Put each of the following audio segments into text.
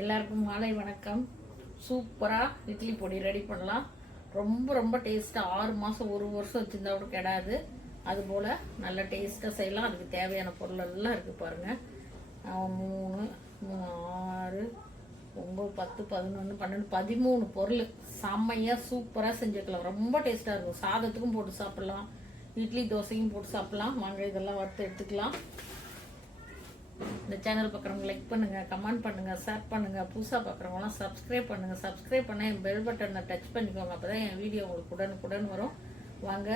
எல்லாருக்கும் மாலை வணக்கம். சூப்பராக இட்லி பொடி ரெடி பண்ணலாம். ரொம்ப ரொம்ப டேஸ்ட்டாக 6 மாதம் 1 வருஷம் வச்சுருந்தா கூட கிடாது. அதுபோல் நல்ல டேஸ்ட்டாக செய்யலாம். அதுக்கு தேவையான பொருள் எல்லாம் இருக்குது பாருங்கள். 3 6 9 10 11 12 13 பொருள் செம்மையாக சூப்பராக செஞ்சுக்கலாம். ரொம்ப டேஸ்ட்டாக இருக்கும். சாதத்துக்கும் போட்டு சாப்பிட்லாம், இட்லி தோசையும் போட்டு சாப்பிட்லாம். வாங்க இதெல்லாம் வறுத்து எடுத்துக்கலாம். இந்த சேனல் பார்க்குறவங்க லைக் பண்ணுங்கள், கமெண்ட் பண்ணுங்கள், ஷேர் பண்ணுங்கள். புதுசாக பார்க்குறவங்களாம் சப்ஸ்கிரைப் பண்ணுங்கள். சப்ஸ்கிரைப் பண்ண என் பெல் பட்டனை டச் பண்ணிக்கோங்க. அப்போ தான் என் வீடியோ உங்களுக்கு உடனுக்குடன் வரும். வாங்க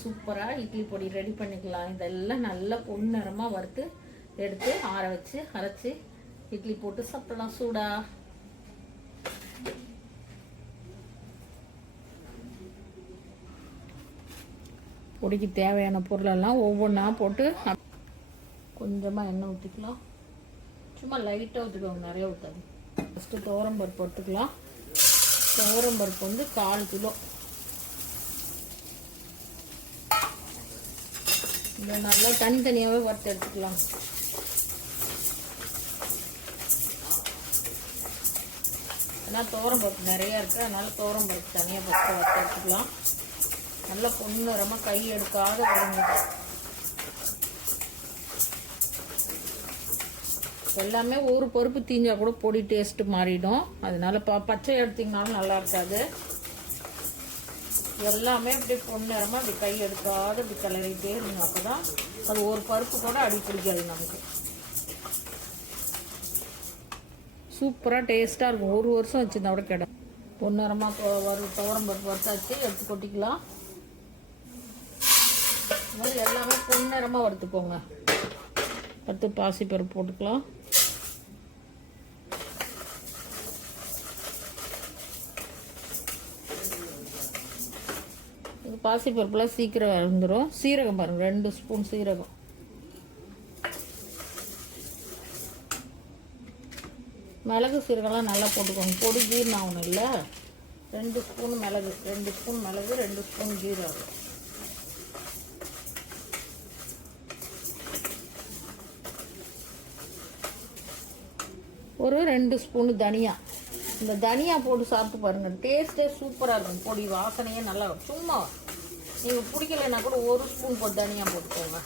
சூப்பராக இட்லி பொடி ரெடி பண்ணிக்கலாம். இதெல்லாம் நல்லா பொன்னிறமாக வறுத்து எடுத்து ஆற வச்சு அரைச்சி இட்லி போட்டு சாப்பிடலாம் சூடா. பொடிக்கு தேவையான பொருளெல்லாம் ஒவ்வொன்றா போட்டு கொஞ்சமாக எண்ணெய் ஊற்றிக்கலாம். சும்மா லைட்டாக ஊற்றிக்கோங்க, நிறைய ஊற்றாது. ஃபஸ்ட்டு துவரம்பருப்பு எடுத்துக்கலாம். துவரம்பருப்பு 1/4 கிலோ. இந்த நல்லா தனித்தனியாகவே வறுத்து எடுத்துக்கலாம். ஏன்னா துவரம்பருப்பு நிறையா இருக்குது, அதனால் துவரம்பருப்பு தனியாக ஃபஸ்ட்டு வறுத்து எடுத்துக்கலாம். நல்லா பொன்னிறமாக கை எடுக்காத வருங்க. எல்லாமே ஒரு பருப்பு தீஞ்சா கூட பொடி டேஸ்ட்டு மாறிடும். அதனால பச்சை எடுத்திங்கனாலும் நல்லா இருக்காது. எல்லாமே அப்படியே பொன்னிறமாக அப்படி கை எடுக்காத இப்படி கிளறிட்டே இருங்க. அப்போ தான் அது ஒரு பருப்பு கூட அடி பிடிக்காது நமக்கு. சூப்பராக டேஸ்ட்டாக இருக்கும். 1 வருஷம் வச்சுருந்தா கூட கிட. பொன்னிறமாக துவரம் பருப்பு வறுத்தாச்சு எடுத்து கொட்டிக்கலாம். இது மாதிரி எல்லாமே பொன்னிறமாக வறுத்துக்கோங்க. அடுத்து பாசிப்பருப்பு போட்டுக்கலாம். இது பாசிப்பருப்புலாம் சீக்கிரம் வந்துடும். சீரகம் பாருங்கள், 2 ஸ்பூன் சீரகம். மிளகு சீரகம்லாம் நல்லா போட்டுக்கோங்க. பொடி ஜீரணம் ஆகணும் இல்லை. 2 ஸ்பூன் மிளகு, 2 ஸ்பூன் மிளகு, 2 ஸ்பூன் ஜீரகம். ஒரு 2 ஸ்பூனு தனியா. இந்த தனியா போட்டு சாப்பிட்டு பாருங்கள், டேஸ்ட்டே சூப்பராக இருக்கும். பொடி வாசனையே நல்லா இருக்கும். சும்மா நீங்கள் பிடிக்கலைன்னா கூட 1 ஸ்பூன் போட்டு தனியா போட்டுக்கோங்க.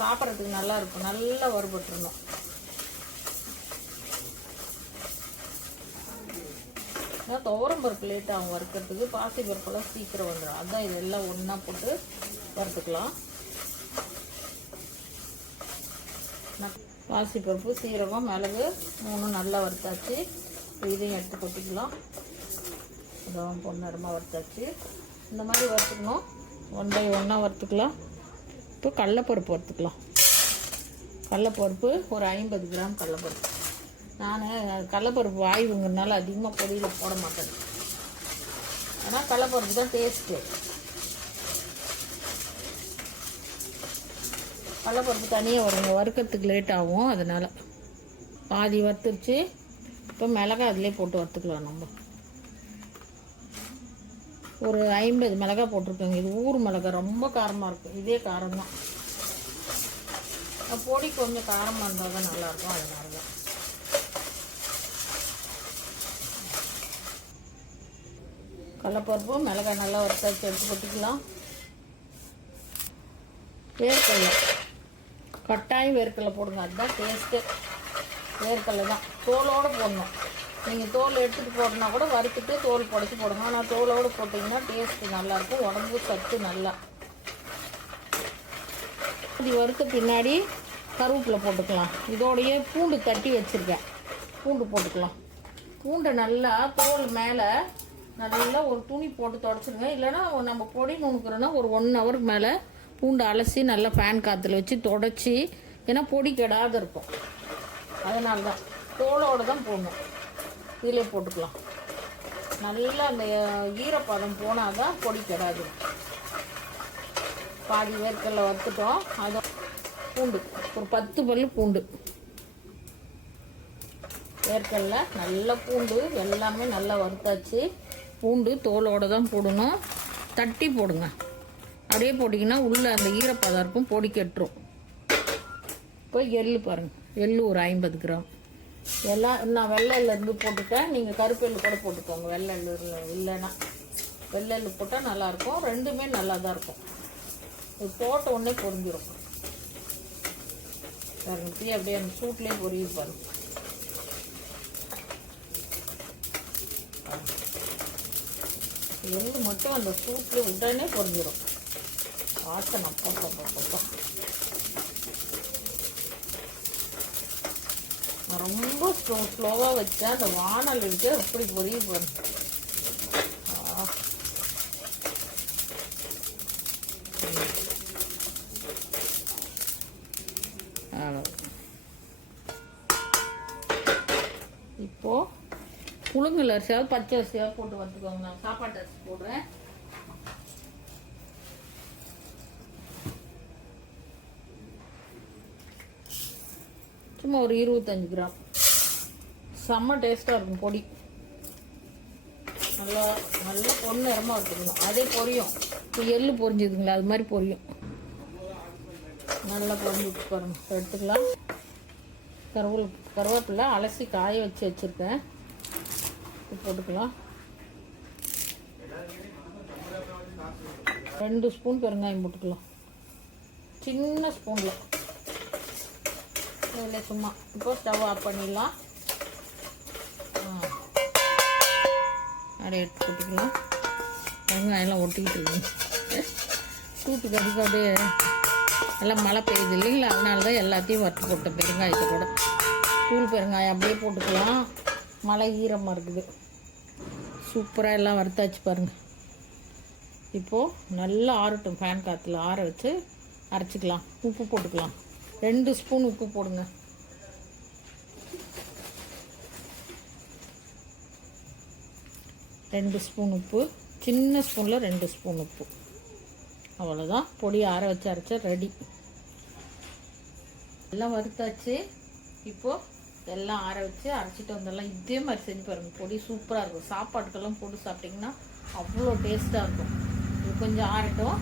சாப்பிட்றதுக்கு நல்லா இருக்கும். நல்லா வறுபட்டுருணும். துவரம் பருப்பு லேட் ஆகும் வறுக்கிறதுக்கு. பாசி பருப்பெல்லாம் சீக்கிரம் வந்துடும். அதுதான் இதெல்லாம் ஒன்றா போட்டு வறுத்துக்கலாம். பாசிப்பருப்பு, சீரகம், மிளகு 3 நல்லா வறுத்தாச்சு. இதையும் எடுத்து கொட்டிக்கலாம். இதான் பொன்னிறமாக வறுத்தாச்சு. இந்த மாதிரி வறுத்துக்கணும். 1 by 1 வறுத்துக்கலாம். இப்போ கடலைப்பருப்பு வறுத்துக்கலாம். கடலைப்பருப்பு ஒரு 50 கிராம் கடலைப்பருப்பு. நான் கடலைப்பருப்பு வாய்வுங்கிறதுனால அதிகமாக பொடியில் போட மாட்டேன். ஆனால் கடலைப்பருப்பு தான் டேஸ்ட்டு. கடலைப்பருப்பு தனியாக வருங்க, வறுக்கிறதுக்கு லேட் ஆகும். அதனால் பாதி வறுத்துருச்சு. இப்போ மிளகாய் அதிலே போட்டு வறுத்துக்கலாம். நம்ம ஒரு 50 மிளகாய் போட்டிருக்கோங்க. இது ஊர் மிளகாய், ரொம்ப காரமாக இருக்கும். இதே காரம் தான். பொடி கொஞ்சம் காரமாக இருந்தால் தான் நல்லாயிருக்கும். அதனால தான் கடலைப்பருப்பு மிளகாய் நல்லா வறுத்தாச்சு. எடுத்து கொட்டிக்கலாம். வேர்க்கடலை கட்டாயம் வேர்க்கடலை போடுங்க. அதுதான் டேஸ்ட்டு. வேர்க்கடலை தான் தோலோடு போடணும். நீங்கள் தோல் எடுத்துகிட்டு போடனா கூட வறுத்துட்டு தோல் புடச்சி போடுங்க. ஆனால் தோலோடு போட்டிங்கன்னா டேஸ்ட்டு நல்லாயிருக்கும். உடம்புக்கு சத்து நல்லா. இது வறுத்த பின்னாடி கருவேப்பிலை போட்டுக்கலாம். இதோடையே பூண்டு தட்டி வச்சுருக்கேன். பூண்டு போட்டுக்கலாம். பூண்டை நல்லா தோல் மேலே நல்லா ஒரு துணி போட்டு துடைச்சிருங்க. இல்லைன்னா நம்ம பொடி நுணுக்குறோன்னா ஒரு 1 ஹவருக்கு மேலே பூண்டு அலசி நல்லா ஃபேன் காற்றுல வச்சு தொடச்சி, ஏன்னா பொடி கெடாத இருக்கும். அதனால தான் தோலோடு தான் போடணும். இதிலே போட்டுக்கலாம். நல்லா அந்த ஈரப்பதம் போனால் தான் பொடி கெடாது. பாதி வேர்க்கடலை வறுத்துட்டோம். அதை பூண்டு ஒரு 10 பல்லு பூண்டு, வேர்க்கடலை நல்ல பூண்டு எல்லாமே நல்லா வறுத்தாச்சு. பூண்டு தோலோடு தான் போடணும். தட்டி போடுங்க. அப்படியே போட்டிங்கன்னா உள்ளே அந்த ஈரப்பதம் இருக்கும், பொடி கெட்டுரும். இப்போ எள்ளு பாருங்கள், எள்ளு ஒரு 50 கிராம். எல்லாம் நான் வெள்ளை எள்ளுலேருந்து போட்டுட்டேன். நீங்கள் கருப்பு எள்ளு கூட போட்டுக்கோங்க. வெள்ளை எள்ளு இல்லைன்னா வெள்ளை எள்ளு போட்டால் நல்லாயிருக்கும். ரெண்டுமே நல்லா தான் இருக்கும். இது போட்ட உடனே பொரிஞ்சிடும் பாருங்க. இப்படியே அப்படியே அந்த சூட்லேயே பொரியுது பாருங்க. எள்ளு மட்டும் அந்த சூட்லேயே உடனே பொரிஞ்சிடும். வாசனை அப்பா. நான் ரொம்ப ஸ்லோவாக வச்சேன். அந்த வானல் இருக்க எப்படி பொரியுது பாருங்க. இப்போது புழுங்கல் அரிசியாவது பச்சை அரிசியாவது போட்டு வந்துக்கோங்க. நான் சாப்பாட்டு அரிசி போடுறேன். சும்மா ஒரு 25 கிராம். செம்ம டேஸ்ட்டாக இருக்கும் பொடி. நல்லா நல்லா பொன்னிறமாக வச்சுக்கணும். அதே பொரியும். இப்போ எள்ளு பொரிஞ்சுதுங்களா, அது மாதிரி பொரியும். நல்லா பொரிஞ்சுட்டு பாருங்க. எடுத்துக்கலாம். கருவேப்பிலை அலசி காய வச்சுருக்கேன். போட்டுக்கலாம். 2 ஸ்பூன் பெருங்காயம் போட்டுக்கலாம். சின்ன ஸ்பூனில் இதில் சும்மா. இப்போ ஸ்டவ் ஆஃப் பண்ணிடலாம். அப்படியே எடுத்து போட்டுக்கலாம். வெங்காயம்லாம் ஒட்டிக்கிட்டு இருக்குங்க. சூட்டுக்கு அதுக்கு அப்படியே எல்லாம் மழை பெய்யுது இல்லைங்களா, அதனால தான் எல்லாத்தையும் வறுத்து போட்டேன். பெருங்காயத்தை கூட தூள் பெருங்காயம் அப்படியே போட்டுக்கலாம். மழை ஈரமாக இருக்குது. சூப்பராக எல்லாம் வறுத்தாச்சு பாருங்கள். இப்போது நல்லா ஆறட்டும். ஃபேன் காற்றுல ஆற வச்சு அரைச்சிக்கலாம். உப்பு போட்டுக்கலாம். 2 ஸ்பூன் உப்பு போடுங்க. ரெண்டு ஸ்பூன் உப்பு. சின்ன ஸ்பூனில் 2 ஸ்பூன் உப்பு. அவ்வளோதான். பொடி ஆற வச்சு அரைச்சா ரெடி. எல்லாம் வறுத்தாச்சு. இப்போது எல்லாம் ஆற வச்சு அரைச்சிட்டு வந்தெல்லாம் இதே மாதிரி செஞ்சு பாருங்கள். பொடி சூப்பராக இருக்கும். சாப்பாட்டுக்கெல்லாம் போட்டு சாப்பிட்டிங்கன்னா அவ்வளோ டேஸ்ட்டாக இருக்கும். இது கொஞ்சம் ஆறட்டும்.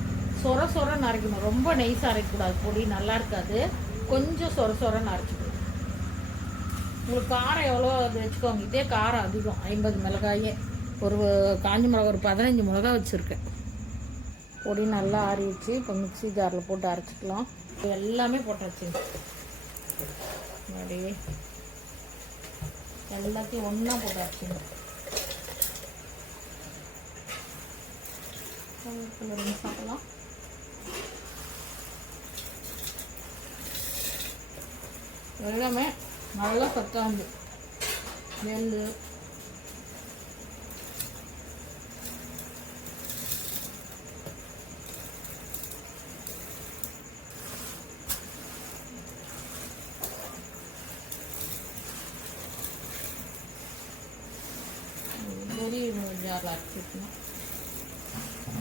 சொரன்னு அரைக்கணும். ரொம்ப நைஸாக அரைக்கக்கூடாது. பொடி நல்லா இருக்காது. கொஞ்சம் சொரன்னு அரைச்சிக்கணும். உங்களுக்கு காரம் எவ்வளோ அது வச்சுக்கோங்க. இதே காரம் அதிகம். 50 மிளகாயே. ஒரு காஞ்சி மிளகா ஒரு 15 மிளகா வச்சுருக்கேன். பொடி நல்லா ஆறி வச்சு இப்போ மிக்ஸி ஜாரில் போட்டு அரைச்சிக்கலாம். எல்லாமே போட்டாச்சுங்க. அப்படியே எல்லாத்தையும் ஒன்றா போட்டு அரைச்சிங்க. சாப்பிடலாம். எல்லாமே நல்லா சத்தாந்து நெல் பெரிய ஜாரில் அரைச்சிக்கணும்.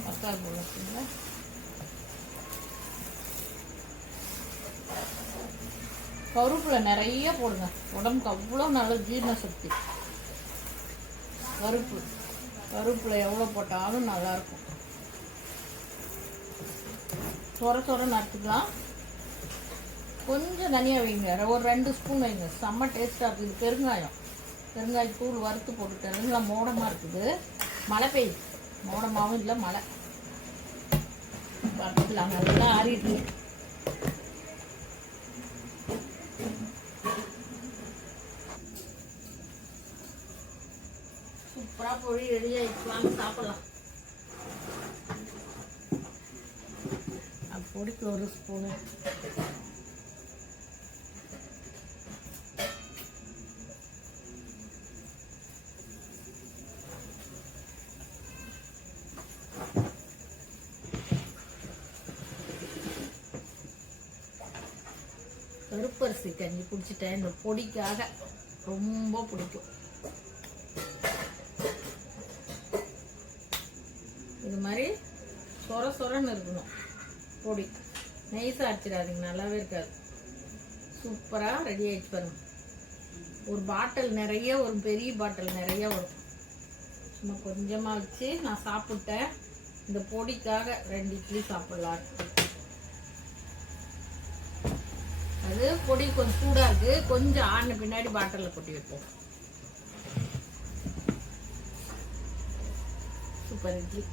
பத்தாது போல இருக்குங்களா. கருவேப்பிலை நிறைய போடுங்க. உடம்புக்கு அவ்வளோ நல்ல ஜீரண சக்தி. கருவேப்பிலை எவ்வளோ போட்டாலும் நல்லாயிருக்கும். சொரன்னு அரைச்சிக்கலாம். கொஞ்சம் தனியாக வைங்க. ஒரு 2 ஸ்பூன் வைங்க. செம்ம டேஸ்ட்டாக இருக்குது. பெருங்காயத்தூள் வறுத்து போட்டுட்டேன். நல்லா மோடமாக இருக்குது. மழை பெய்யுது. மோடமாகவும் இல்லை, மழை. வறுத்துக்கலாம். நல்லா ஆறிட்டு சூப்பராக பொடி ரெடி ஆகிடுச்சுலாம். சாப்பிடலாம். பொடிக்கு 1 ஸ்பூனு. கருப்பரிசி கஞ்சி குடிச்சிட்டேன். இந்த பொடிக்காக ரொம்ப பிடிக்கும். இது மாதிரி சொரன்னு இருக்கணும் பொடி. நைஸாக அரைச்சிடாதீங்க, நல்லாவே இருக்காது. சூப்பராக ரெடி ஆகிடுச்சு பாருங்க. ஒரு பாட்டில் நிறைய, ஒரு பெரிய பாட்டில் நிறைய வரும். சும்மா கொஞ்சமாக வச்சு நான் சாப்பிட்டேன். இந்த பொடிக்காக 2 இட்லி சாப்பிடலாம். அது பொடி கொஞ்சம் சூடாக இருக்குது, கொஞ்சம் ஆடின பின்னாடி பாட்டிலில் கொட்டி வைப்போம். சூப்பர் இட்லி,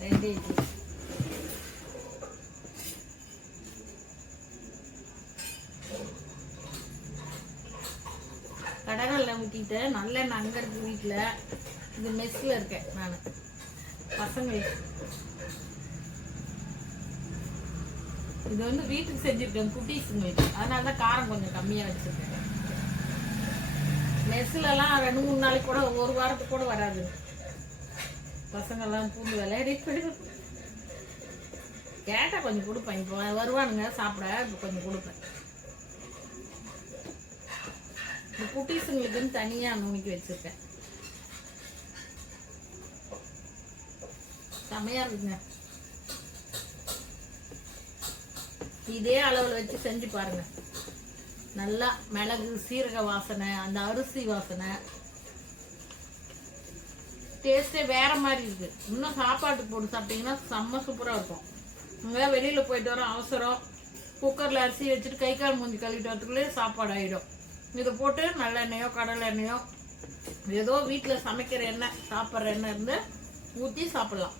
2 இட்லி. கடகல்ல ஊற்றிட்டு நல்லெண்ணெய் அங்கே இருக்கு வீட்டில். இது மெஸ்ஸில் இருக்கேன் நான் பசங்களுக்கு. இது வந்து வீட்டுக்கு செஞ்சுருக்கேன் குட்டீஸுங்களுக்கு, அதனால தான் காரம் கொஞ்சம் கம்மியாக வச்சுருக்கேன். மெஸ்ஸிலலாம் 2-3 நாளைக்கு கூட, ஒரு வாரத்துக்கு கூட வராது. பசங்கள்லாம் பூண்டு விளையாடி போயிடும். கேட்டால் கொஞ்சம் கொடுப்பேன், இப்போ வருவானுங்க சாப்பிட, இப்போ கொஞ்சம் கொடுப்பேன். இந்த குட்டீஸுங்களுக்குன்னு தனியாக நுணுக்கி வச்சுருக்கேன். செமையாக இருக்குங்க. இதே அளவில் வச்சு செஞ்சு பாருங்க. நல்லா மிளகு சீரக வாசனை, அந்த அரிசி வாசனை, டேஸ்டே வேற மாதிரி இருக்கு. இன்னும் சாப்பாட்டுக்கு போட்டு சாப்பிட்டீங்கன்னா செம்ம சூப்பராக இருக்கும். இங்கே வெளியில் போயிட்டு வரோம், அவசரம், குக்கரில் அரிசி வச்சுட்டு கை கால் மூஞ்சி கழுவிட்டு வரத்துக்குள்ளே சாப்பாடு ஆகிடும். இதை போட்டு நல்லெண்ணெயோ கடலை எண்ணெயோ ஏதோ வீட்டில் சமைக்கிற எண்ணெய், சாப்பிட்ற எண்ணெய் இருந்து ஊற்றி சாப்பிட்லாம்.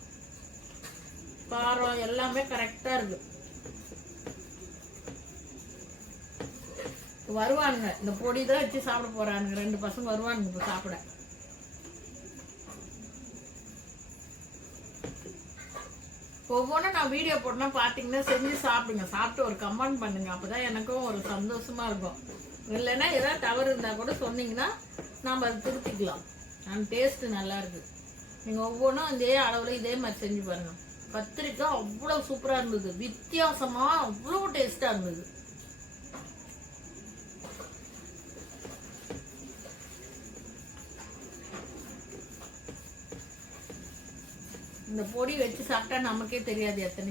காரம் எல்லாமே கரெக்டாக இருக்குது. வருவானுங்க, இந்த பொடி தான் வச்சு சாப்பிட போறானுங்க. 2 பசங்க வருவானுங்க இப்போ சாப்பிட. ஒவ்வொன்றும் நான் வீடியோ போட்டேன்னா பார்த்தீங்கன்னா செஞ்சு சாப்பிடுங்க. சாப்பிட்டு ஒரு கமெண்ட் பண்ணுங்க, அப்போதான் எனக்கும் ஒரு சந்தோஷமா இருக்கும். இல்லைன்னா ஏதாவது தவறு இருந்தால் கூட சொன்னீங்கன்னா நாம் அதை திருத்திக்கலாம். அந்த டேஸ்ட்டு நல்லா இருக்கு. நீங்கள் ஒவ்வொன்றும் இதே அளவில் இதே மாதிரி செஞ்சு பாருங்க. கத்திரிக்காய் அவ்வளோ சூப்பராக இருந்தது, வித்தியாசமாக அவ்வளோ டேஸ்ட்டாக இருந்தது. இந்த பொடி வச்சு சாப்பிட்டா நமக்கே தெரியாது எத்தனை